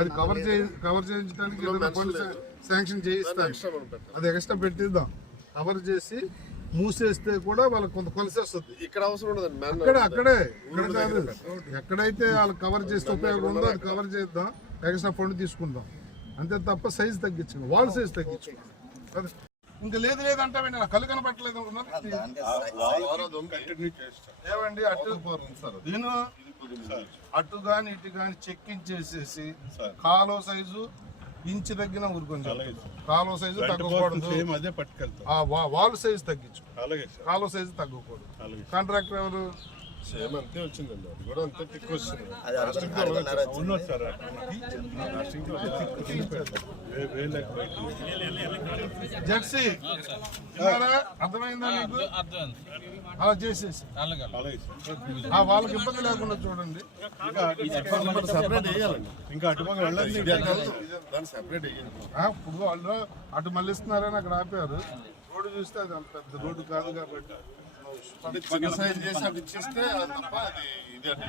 అది కవర్ చేయించడానికి శాంక్షన్ చేయిస్తాను. అది ఎక్స్ట్రా పెట్టిద్దాం. కవర్ చేసి మూసేస్తే కూడా వాళ్ళకి కొంత కొలిసి వస్తుంది. ఇక్కడ అవసరం ఉండదండి అక్కడ అక్కడే. ఇక్కడ కాదు. ఎక్కడైతే వాళ్ళు కవర్ చేస్తే ఉపయోగం ఉందో అది కవర్ చేద్దాం. ఎక్స్ట్రా ఫండ్ తీసుకుందాం. అంతే తప్ప సైజ్ తగ్గించండి. వాల్ సైజ్ తగ్గించుకుందాం ఇంకా లేదు లేదు అంటే నా కళ్ళు కనపట్టలేదు ఏమండి అటు దీని అటు గాని ఇటు గాని చెక్కించేసేసి కాలో సైజు ఇంచు తగ్గిన ఊరుకొని కాలో సైజు తగ్గకూడదు. వాల్ సైజు తగ్గించు అలాగే సార్. కాలో సైజు తగ్గకూడదు. అలాగే కాంట్రాక్టర్ ఎవరు? సేమ్ అంతే వచ్చిందండి. అది కూడా అంతే టిక్ వచ్చింది. జెర్సీ? అర్థమైందా నీకు? అలా చేసేసి. వాళ్ళకి ఇబ్బంది లేకుండా చూడండి. సెపరేట్ వేయాలండి ఇంకా దాన్ని సెపరేట్ వేయాలి ఇప్పుడు వాళ్ళు అటు మళ్ళిస్తున్నారని అక్కడ ఆపారు. రోడ్డు చూస్తే అది అంత పెద్ద రోడ్డు కాదు కాబట్టి. అంటే చిన్న సైజ్ చేసి అవి ఇచ్చేస్తే అది తప్ప అది ఇది అంటే